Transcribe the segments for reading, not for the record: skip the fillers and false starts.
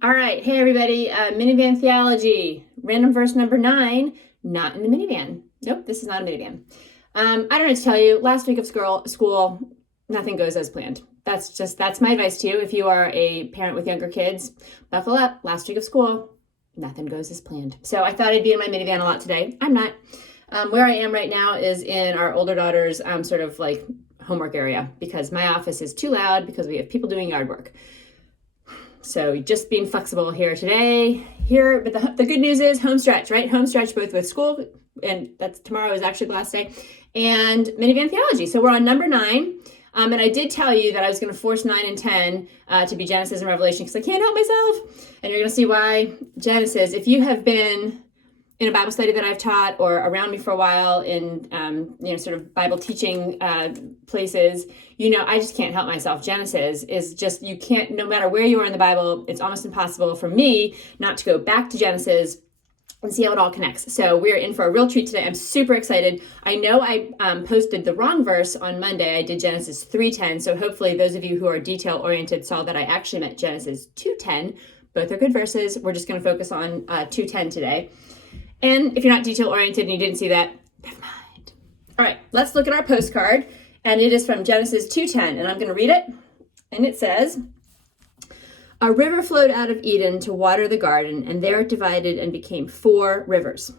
All right, hey everybody, minivan theology, random verse number 9, not in the minivan. Nope, this is not a minivan. I don't know what to tell you. Last week of school, nothing goes as planned. That's my advice to you. If you are a parent with younger kids, buckle up. Last week of school, nothing goes as planned. So I thought I'd be in my minivan a lot today. I'm not. Where I am right now is in our older daughter's sort of like homework area because my office is too loud because we have people doing yard work. So just being flexible here today. But the good news is home stretch, right? Home stretch both with school, and that's tomorrow is actually the last day, and minivan theology. So we're on number 9. And I did tell you that I was going to force 9 and 10 to be Genesis and Revelation because I can't help myself. And you're going to see why. Genesis, if you have been in a Bible study that I've taught or around me for a while in, sort of Bible teaching places, I just can't help myself. Genesis is just, you can't, no matter where you are in the Bible, it's almost impossible for me not to go back to Genesis and see how it all connects. So we're in for a real treat today. I'm super excited. I know I posted the wrong verse on Monday. I did Genesis 3:10. So hopefully those of you who are detail oriented saw that I actually meant Genesis 2:10. Both are good verses. We're just going to focus on 2:10 today. And if you're not detail oriented and you didn't see that, never mind. All right, let's look at our postcard. And it is from Genesis 2:10. And I'm going to read it. And it says, "A river flowed out of Eden to water the garden, and there it divided and became 4 rivers."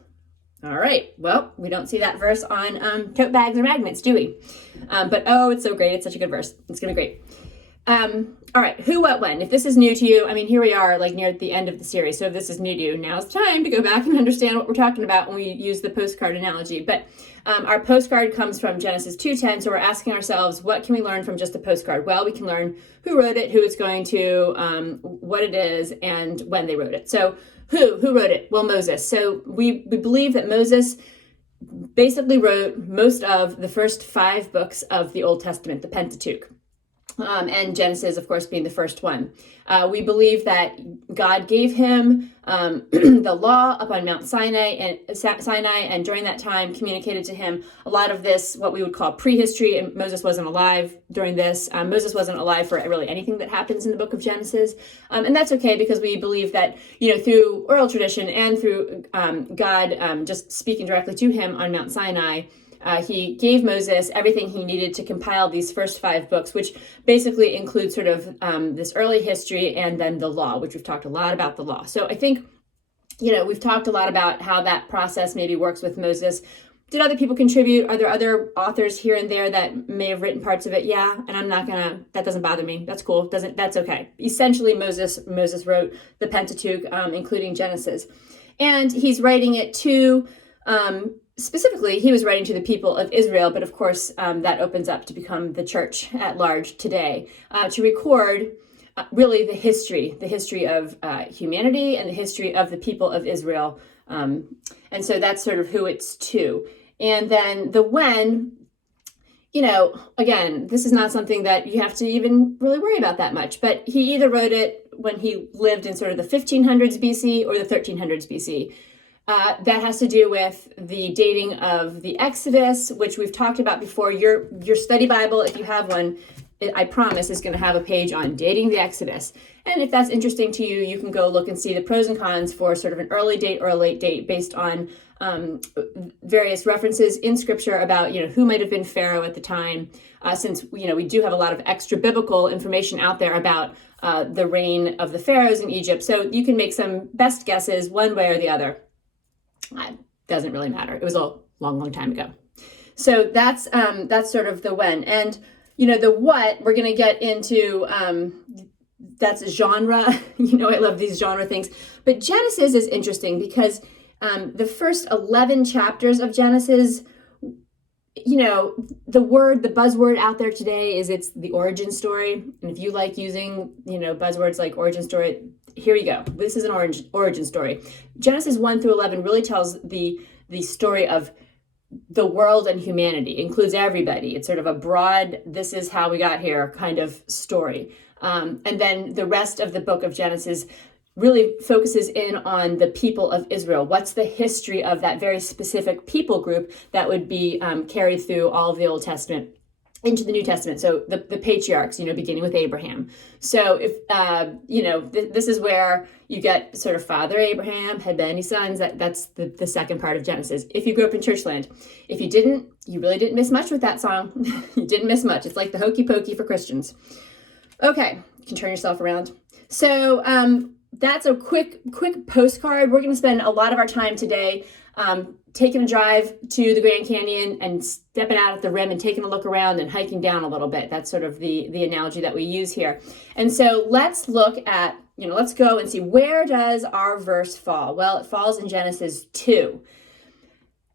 All right, well, we don't see that verse on tote bags or magnets, do we? But oh, it's so great. It's such a good verse. It's going to be great. All right, who, what, when? If this is new to you, here we are like near the end of the series. So if this is new to you, now's the time to go back and understand what we're talking about when we use the postcard analogy. But our postcard comes from Genesis 2:10. So we're asking ourselves, what can we learn from just a postcard? Well, we can learn who wrote it, who it's going to, what it is, and when they wrote it. So who wrote it? Well, Moses. So we believe that Moses basically wrote most of the first 5 books of the Old Testament, the Pentateuch. And Genesis, of course, being the first one. We believe that God gave him the law up on Mount Sinai, and during that time communicated to him a lot of this, what we would call prehistory. And Moses wasn't alive during this. Moses wasn't alive for really anything that happens in the book of Genesis. And that's okay because we believe that, through oral tradition and through God just speaking directly to him on Mount Sinai, he gave Moses everything he needed to compile these first 5 books, which basically include sort of this early history and then the law, which we've talked a lot about the law. So I think, we've talked a lot about how that process maybe works with Moses. Did other people contribute? Are there other authors here and there that may have written parts of it? Yeah, and that doesn't bother me. That's cool. That's okay. Essentially, Moses wrote the Pentateuch, including Genesis. And he's writing it to, specifically, he was writing to the people of Israel, but of course, that opens up to become the church at large today, to record really the history of humanity and the history of the people of Israel. And so that's sort of who it's to. And then the when, again, this is not something that you have to even really worry about that much, but he either wrote it when he lived in sort of the 1500s BC or the 1300s BC. That has to do with the dating of the Exodus, which we've talked about before. Your study Bible, if you have one, I promise, is going to have a page on dating the Exodus. And if that's interesting to you, you can go look and see the pros and cons for sort of an early date or a late date based on various references in Scripture about, who might have been Pharaoh at the time, since, we do have a lot of extra biblical information out there about the reign of the pharaohs in Egypt. So you can make some best guesses one way or the other. It doesn't really matter. It was a long time ago. So that's sort of the when. And, the what, we're going to get into, that's genre. I love these genre things. But Genesis is interesting because the first 11 chapters of Genesis, the buzzword out there today is it's the origin story. And if you like using, buzzwords like origin story, here you go. This is an origin story. Genesis 1 through 11 really tells the story of the world and humanity. It includes everybody. It's sort of a broad, this is how we got here kind of story. And then the rest of the book of Genesis really focuses in on the people of Israel. What's the history of that very specific people group that would be carried through all of the Old Testament? into the New Testament. So the patriarchs, beginning with Abraham. So if, this is where you get sort of Father Abraham had many sons. That's the second part of Genesis. If you grew up in Churchland, if you didn't, you really didn't miss much with that song. You didn't miss much. It's like the hokey pokey for Christians. Okay, you can turn yourself around. So that's a quick postcard. We're going to spend a lot of our time today taking a drive to the Grand Canyon and stepping out at the rim and taking a look around and hiking down a little bit. That's sort of the analogy that we use here. And so let's look at, let's go and see, where does our verse fall? Well, it falls in Genesis 2.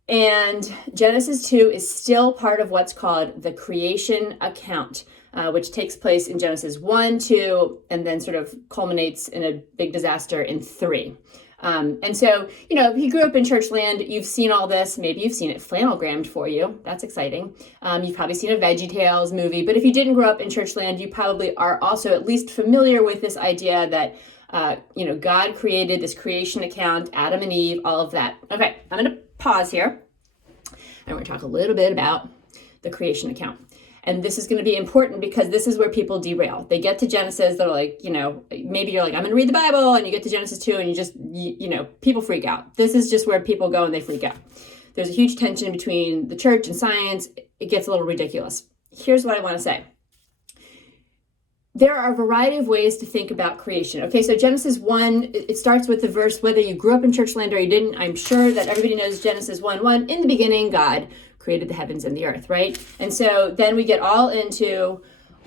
And Genesis 2 is still part of what's called the creation account, which takes place in Genesis 1, 2, and then sort of culminates in a big disaster in 3. And so, if you grew up in Churchland, you've seen all this. Maybe you've seen it flannelgrammed for you. That's exciting. You've probably seen a VeggieTales movie. But if you didn't grow up in Churchland, you probably are also at least familiar with this idea that, God created this creation account, Adam and Eve, all of that. Okay, I'm going to pause here. And we're going to talk a little bit about the creation account. And this is going to be important because this is where people derail. They get to Genesis, they're like, maybe you're like, I'm going to read the Bible, and you get to Genesis 2 and you just, people freak out. This is just where people go and they freak out. There's a huge tension between the church and science. It gets a little ridiculous. Here's what I want to say. There are a variety of ways to think about creation. Okay, so Genesis 1, it starts with the verse, whether you grew up in Churchland or you didn't, I'm sure that everybody knows Genesis 1:1. In the beginning, God created the heavens and the earth, right? And so then we get all into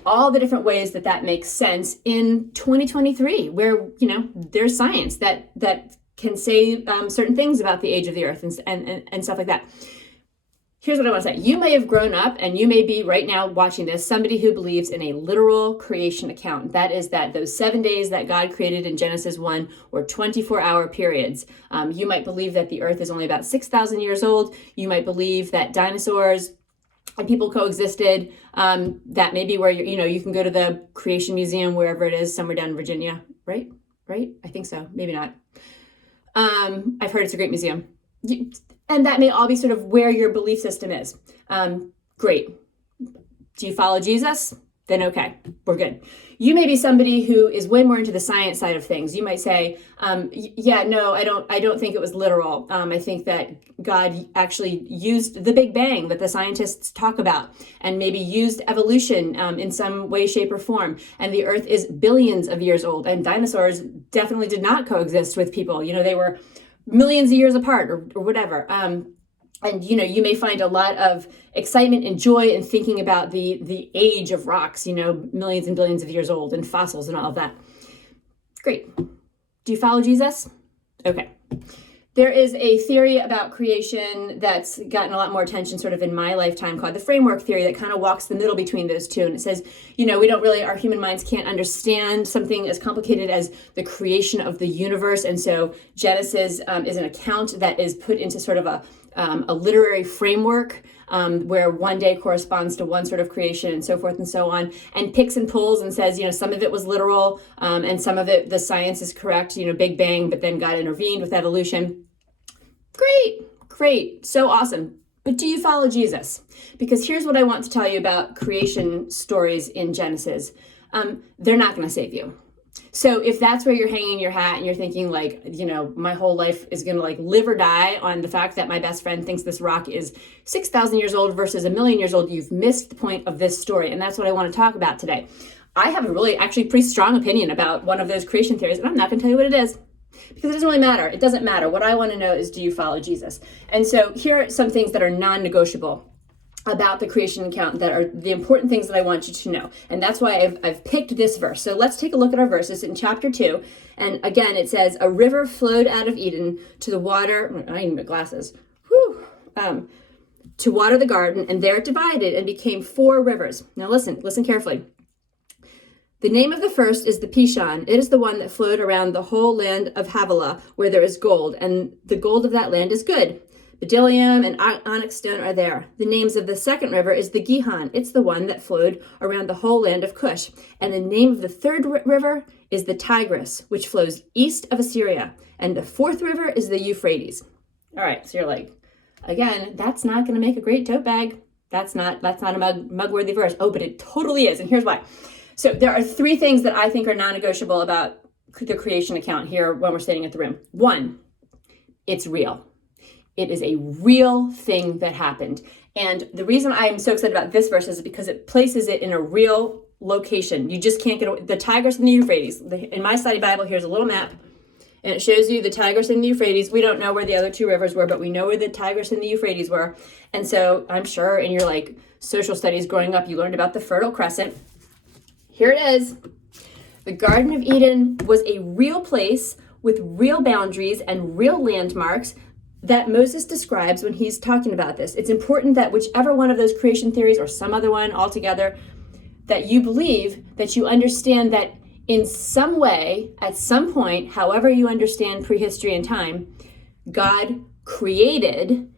all the different ways that makes sense in 2023, where, there's science that can say certain things about the age of the earth and stuff like that. Here's what I want to say. You may have grown up, and you may be right now watching this, somebody who believes in a literal creation account. That is that those 7 days that God created in Genesis 1 were 24-hour periods. You might believe that the earth is only about 6,000 years old. You might believe that dinosaurs and people coexisted. That may be where you can go to the Creation Museum, wherever it is, somewhere down in Virginia, right? I think so. Maybe not. I've heard it's a great museum. And that may all be sort of where your belief system is. Great. Do you follow Jesus? Then okay, we're good. You may be somebody who is way more into the science side of things. You might say, no, I don't think it was literal. I think that God actually used the Big Bang that the scientists talk about, and maybe used evolution in some way, shape, or form. And the earth is billions of years old, and dinosaurs definitely did not coexist with people. They were millions of years apart or whatever. And, you may find a lot of excitement and joy in thinking about the age of rocks, millions and billions of years old, and fossils and all of that. Great. Do you follow Jesus? Okay. There is a theory about creation that's gotten a lot more attention sort of in my lifetime called the framework theory, that kind of walks the middle between those two. And it says, our human minds can't understand something as complicated as the creation of the universe. And so Genesis is an account that is put into sort of a literary framework where one day corresponds to one sort of creation and so forth and so on, and picks and pulls and says, some of it was literal and some of it, the science is correct, Big Bang, but then God intervened with evolution. Great, so awesome. But do you follow Jesus? Because here's what I want to tell you about creation stories in Genesis. They're not going to save you. So if that's where you're hanging your hat and you're thinking my whole life is going to live or die on the fact that my best friend thinks this rock is 6,000 years old versus 1,000,000 years old, you've missed the point of this story. And that's what I want to talk about today. I have a really actually pretty strong opinion about one of those creation theories, and I'm not going to tell you what it is because it doesn't really matter. It doesn't matter. What I want to know is, do you follow Jesus? And so here are some things that are non-negotiable about the creation account that are the important things that I want you to know. And that's why I've picked this verse. So let's take a look at our verses in chapter 2. And again, it says, a river flowed out of Eden to the water, I need my glasses, to water the garden, and there it divided and became 4 rivers. Now listen carefully. The name of the first is the Pishon. It is the one that flowed around the whole land of Havilah, where there is gold, and the gold of that land is good. Bdellium and onyx stone are there. The names of the second river is the Gihon. It's the one that flowed around the whole land of Cush. And the name of the third river is the Tigris, which flows east of Assyria. And the fourth river is the Euphrates. All right, so you're like, again, that's not going to make a great tote bag. That's not a mug-worthy verse. Oh, but it totally is, and here's why. So there are 3 things that I think are non-negotiable about the creation account here when we're standing at the room. 1, it's real. It is a real thing that happened. And the reason I am so excited about this verse is because it places it in a real location. You just can't get away. The Tigris and the Euphrates. In my study Bible, here's a little map, and it shows you the Tigris and the Euphrates. We don't know where the other 2 rivers were, but we know where the Tigris and the Euphrates were. And so I'm sure in your like social studies growing up, you learned about the Fertile Crescent. Here it is. The Garden of Eden was a real place with real boundaries and real landmarks that Moses describes when he's talking about this. It's important that whichever one of those creation theories or some other one altogether, that you believe, that you understand that in some way, at some point, however you understand prehistory and time, God created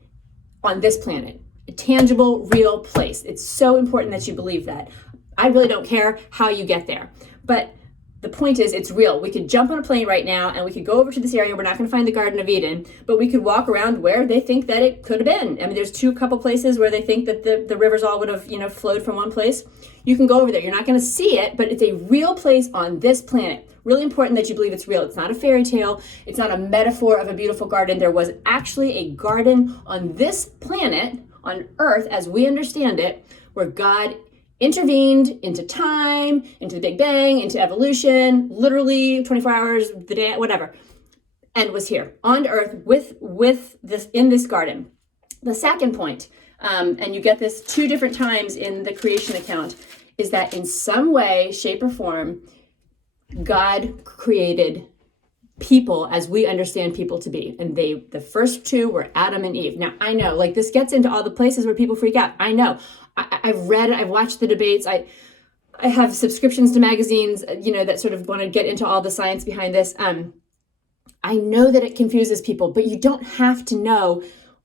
on this planet, a tangible, real place. It's so important that you believe that. I really don't care how you get there. But the point is, it's real. We could jump on a plane right now and we could go over to this area. We're not going to find the Garden of Eden, but we could walk around where they think that it could have been. I mean, there's couple places where they think that the rivers all would have, flowed from one place. You can go over there. You're not going to see it, but it's a real place on this planet. Really important that you believe it's real. It's not a fairy tale. It's not a metaphor of a beautiful garden. There was actually a garden on this planet, on Earth, as we understand it, where God intervened into time, into the Big Bang, into evolution, literally 24 hours, the day, whatever, and was here on Earth with this in this garden. The second point, and you get this 2 different times in the creation account, is that in some way, shape, or form, God created people as we understand people to be. And the first 2 were Adam and Eve. Now, I know, like, this gets into all the places where people freak out. I know. I've read it. I've watched the debates. I have subscriptions to magazines, that sort of want to get into all the science behind this. I know that it confuses people, but you don't have to know,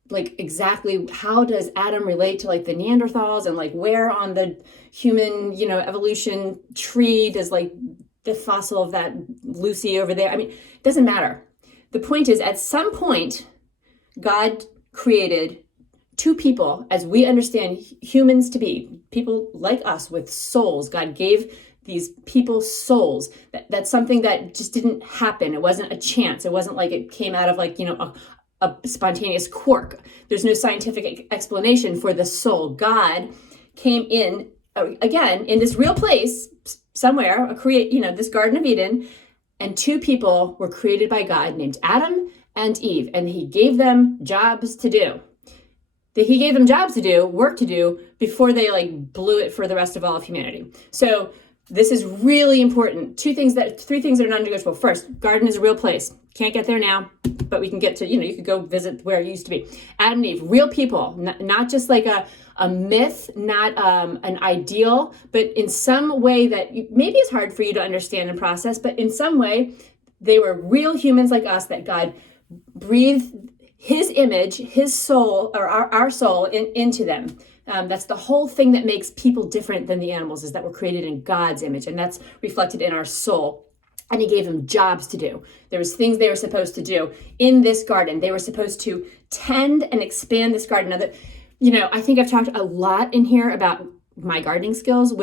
like, exactly how does Adam relate to, like, the Neanderthals, and, like, where on the human, evolution tree does, like, the fossil of that Lucy over there. I mean, it doesn't matter. The point is, at some point, God created 2 people as we understand humans to be, people like us with souls. God gave these people souls. That's something that just didn't happen. It wasn't a chance. It wasn't like it came out of, like, a spontaneous quirk. There's no scientific explanation for the soul. God came in, again, in this real place somewhere, this Garden of Eden, and 2 people were created by God named Adam and Eve, and he gave them jobs to do. He gave them jobs to do, work to do, before they, like, blew it for the rest of all of humanity. So this is really important. 3 things that are non-negotiable. First, garden is a real place. Can't get there now, but we can get to, you could go visit where it used to be. Adam and Eve, real people, not just like a myth, not an ideal, but in some way that maybe is hard for you to understand and process, but in some way, they were real humans like us that God breathed his image, his soul, or our soul into them. That's the whole thing that makes people different than the animals, is that we're created in God's image, and that's reflected in our soul. And he gave them jobs to do. There was things they were supposed to do in this garden. They were supposed to tend and expand this garden. Now, I think I've talked a lot in here about my gardening skills,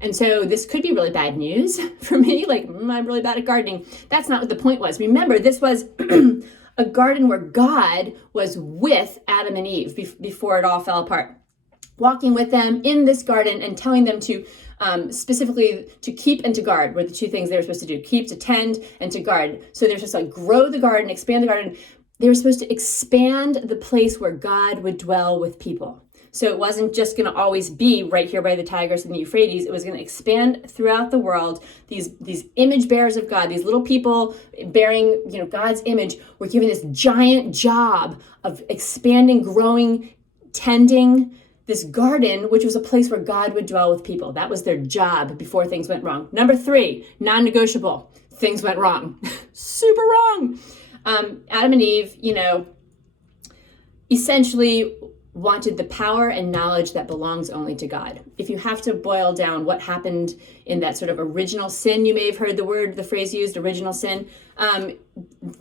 and so this could be really bad news for me. Like, I'm really bad at gardening. That's not what the point was. Remember, this was a garden where God was with Adam and Eve before it all fell apart, walking with them in this garden and telling them to specifically to keep and to guard were the 2 things they were supposed to do: keep, to tend, and to guard. So they're supposed to, like, grow the garden, expand the garden. They were supposed to expand the place where God would dwell with people. So it wasn't just going to always be right here by the Tigris and the Euphrates. It was going to expand throughout the world. These image bearers of God, these little people bearing, God's image, were given this giant job of expanding, growing, tending this garden, which was a place where God would dwell with people. That was their job before things went wrong. Number 3, non-negotiable. Things went wrong. Super wrong. Adam and Eve, essentially wanted the power and knowledge that belongs only to God. If you have to boil down what happened in that sort of original sin, you may have heard the phrase used, original sin.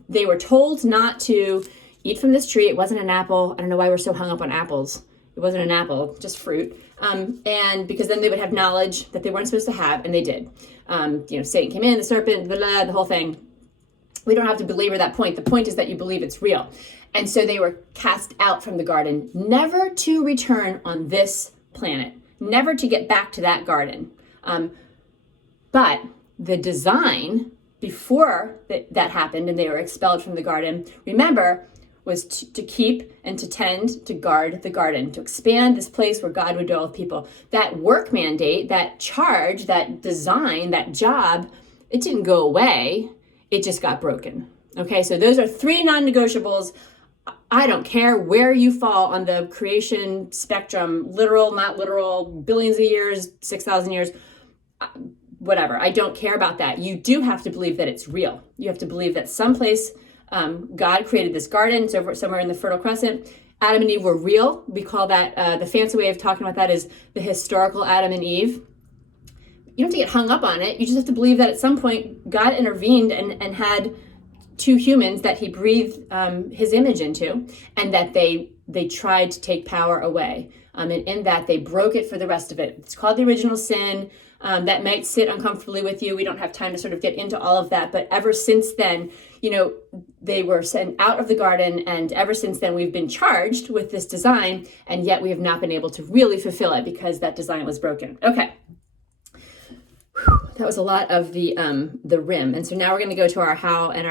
They were told not to eat from this tree. It wasn't an apple. I don't know why we're so hung up on apples. It wasn't an apple, just fruit. And because then they would have knowledge that they weren't supposed to have, and they did. Satan came in, the serpent, the whole thing. We don't have to belabor that point. The point is that you believe it's real. And so they were cast out from the garden, never to return on this planet, never to get back to that garden. But the design before that happened and they were expelled from the garden, remember, was to keep and to tend, to guard the garden, to expand this place where God would dwell with people. That work mandate, that charge, that design, that job, it didn't go away. It just got broken. Okay, so those are 3 non-negotiables. I don't care where you fall on the creation spectrum, literal, not literal, billions of years, 6,000 years, whatever. I don't care about that. You do have to believe that it's real. You have to believe that someplace God created this garden. It's over somewhere in the Fertile Crescent. Adam and Eve were real. We call that, the fancy way of talking about that is the historical Adam and Eve. You don't have to get hung up on it. You just have to believe that at some point God intervened and had 2 humans that he breathed his image into, and that they tried to take power away. And in that they broke it for the rest of it. It's called the original sin. That might sit uncomfortably with you. We don't have time to sort of get into all of that. But ever since then, they were sent out of the garden. And ever since then, we've been charged with this design. And yet we have not been able to really fulfill it because that design was broken. Okay. That was a lot of the rim. And so now we're going to go to our how and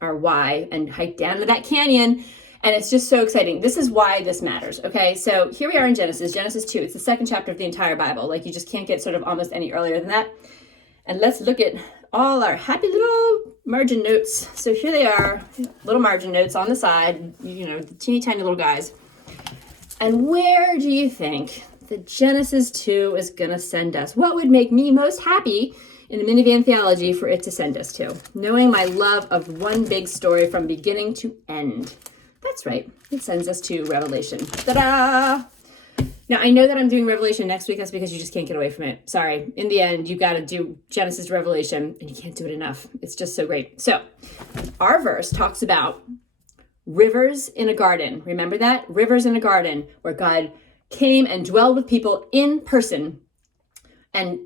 our why and hike down to that canyon. And it's just so exciting. This is why this matters. Okay. So here we are in Genesis 2. It's the 2nd chapter of the entire Bible. Like, you just can't get sort of almost any earlier than that. And let's look at all our happy little margin notes. So here they are, little margin notes on the side, the teeny tiny little guys. And where do you think the Genesis 2 is going to send us? What would make me most happy in the minivan theology for it to send us to? Knowing my love of one big story from beginning to end. That's right. It sends us to Revelation. Ta-da! Now, I know that I'm doing Revelation next week. That's because you just can't get away from it. Sorry. In the end, you've got to do Genesis to Revelation, and you can't do it enough. It's just so great. So, our verse talks about rivers in a garden. Remember that? Rivers in a garden where God came and dwelled with people in person, and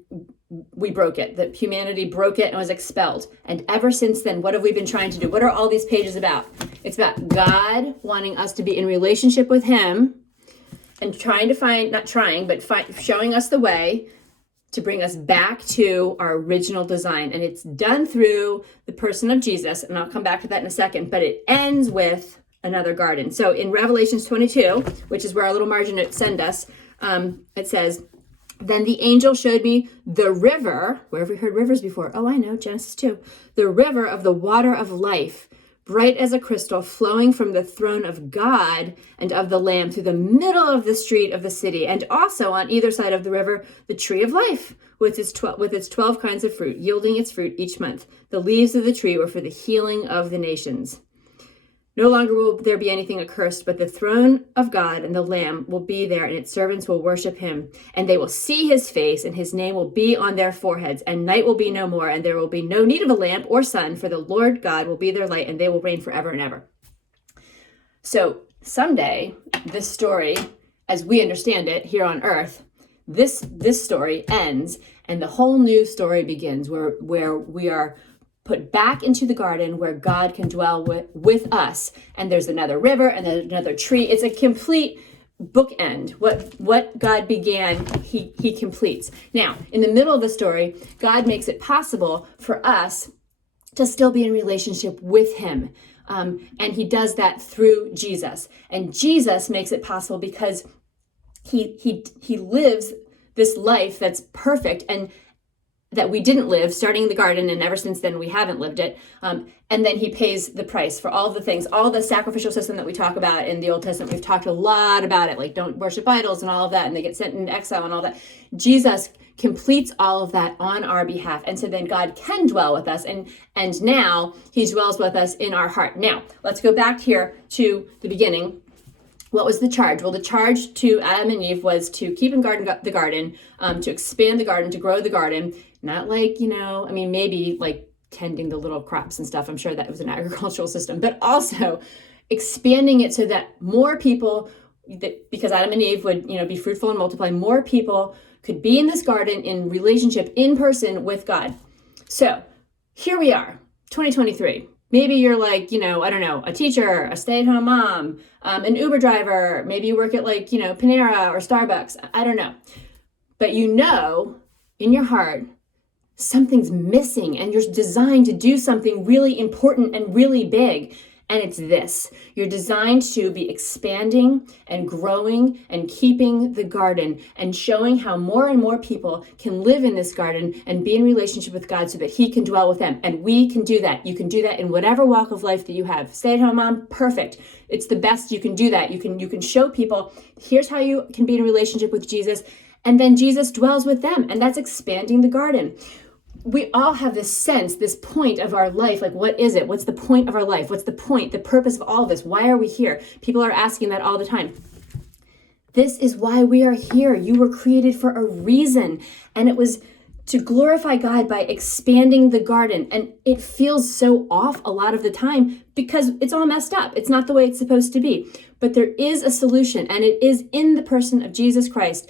we broke it. That humanity broke it and was expelled. And ever since then, what have we been trying to do? What are all these pages about? It's about God wanting us to be in relationship with him and trying to find, not trying, but showing us the way to bring us back to our original design. And it's done through the person of Jesus. And I'll come back to that in a second, but it ends with another garden. So in Revelation 22, which is where our little margin notes send us, it says, "Then the angel showed me the river," where have we heard rivers before? Oh, I know, Genesis 2. "The river of the water of life, bright as a crystal, flowing from the throne of God and of the Lamb through the middle of the street of the city. And also on either side of the river, the tree of life with its 12 kinds of fruit, yielding its fruit each month. The leaves of the tree were for the healing of the nations. No longer will there be anything accursed, but the throne of God and the Lamb will be there, and its servants will worship him. And they will see his face, and his name will be on their foreheads. And night will be no more, and there will be no need of a lamp or sun, for the Lord God will be their light, and they will reign forever and ever." So someday, this story, as we understand it here on earth, this story ends, and the whole new story begins, where we are put back into the garden where God can dwell with us. And there's another river and then another tree. It's a complete bookend. What God began, he completes. Now, in the middle of the story, God makes it possible for us to still be in relationship with him. And he does that through Jesus. And Jesus makes it possible because he lives this life that's perfect and that we didn't live, starting in the garden, and ever since then we haven't lived it. And then he pays the price for all of the things, all the sacrificial system that we talk about in the Old Testament. We've talked a lot about it, like don't worship idols and all of that, and they get sent into exile and all that. Jesus completes all of that on our behalf. And so then God can dwell with us, and now he dwells with us in our heart. Now, let's go back here to the beginning. What was the charge? Well, the charge to Adam and Eve was to keep and guard the garden, to expand the garden, to grow the garden. Not like, maybe like tending the little crops and stuff. I'm sure that was an agricultural system, but also expanding it so that more people, because Adam and Eve would, be fruitful and multiply, more people could be in this garden in relationship, in person with God. So here we are, 2023. Maybe you're like, I don't know, a teacher, a stay-at-home mom, an Uber driver. Maybe you work at Panera or Starbucks. I don't know. But in your heart, something's missing and you're designed to do something really important and really big. And it's this: you're designed to be expanding and growing and keeping the garden and showing how more and more people can live in this garden and be in relationship with God so that he can dwell with them. And we can do that. You can do that in whatever walk of life that you have. Stay-at-home mom, perfect. It's the best. You can do that. You can show people, here's how you can be in a relationship with Jesus. And then Jesus dwells with them. And that's expanding the garden. We all have this sense, this point of our life. Like, what is it? What's the point of our life? What's the point, the purpose of all of this? Why are we here? People are asking that all the time. This is why we are here. You were created for a reason. And it was to glorify God by expanding the garden. And it feels so off a lot of the time because it's all messed up. It's not the way it's supposed to be. But there is a solution, and it is in the person of Jesus Christ.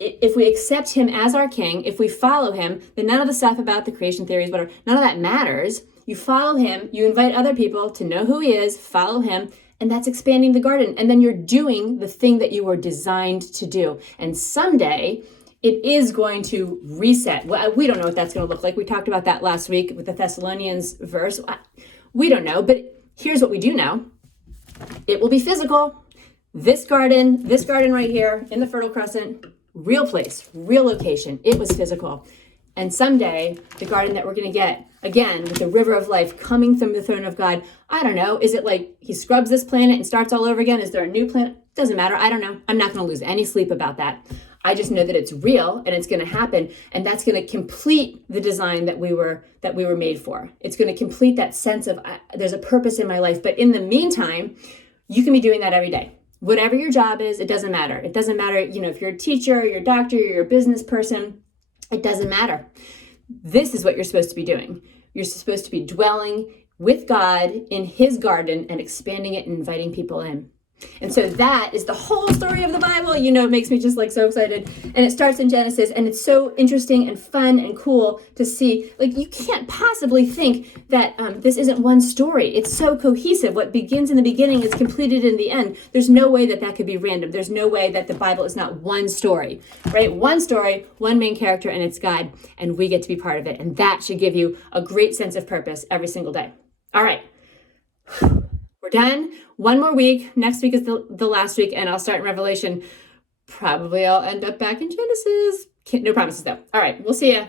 If we accept him as our king, if we follow him, then none of the stuff about the creation theories, whatever, none of that matters. You follow him, you invite other people to know who he is, follow him, and that's expanding the garden. And then you're doing the thing that you were designed to do. And someday it is going to reset. Well, we don't know what that's going to look like. We talked about that last week with the Thessalonians verse. We don't know, but here's what we do know. It will be physical. This garden right here in the Fertile Crescent, real place, real location. It was physical. And someday, the garden that we're going to get, again, with the river of life coming from the throne of God, I don't know. Is it like he scrubs this planet and starts all over again? Is there a new planet? Doesn't matter. I don't know. I'm not going to lose any sleep about that. I just know that it's real and it's going to happen. And that's going to complete the design that we were made for. It's going to complete that sense of there's a purpose in my life. But in the meantime, you can be doing that every day. Whatever your job is, it doesn't matter. It doesn't matter, if you're a teacher, you're a doctor, you're a business person, it doesn't matter. This is what you're supposed to be doing. You're supposed to be dwelling with God in his garden and expanding it and inviting people in. And so that is the whole story of the Bible. It makes me just so excited. And it starts in Genesis, and it's so interesting and fun and cool to see. You can't possibly think that this isn't one story. It's so cohesive. What begins in the beginning is completed in the end. There's no way that could be random. There's no way that the Bible is not one story, right? One story, one main character, and it's God, and we get to be part of it. And that should give you a great sense of purpose every single day. All right. We're done. One more week. Next week is the last week, and I'll start in Revelation. Probably I'll end up back in Genesis. No promises, though. All right. We'll see ya.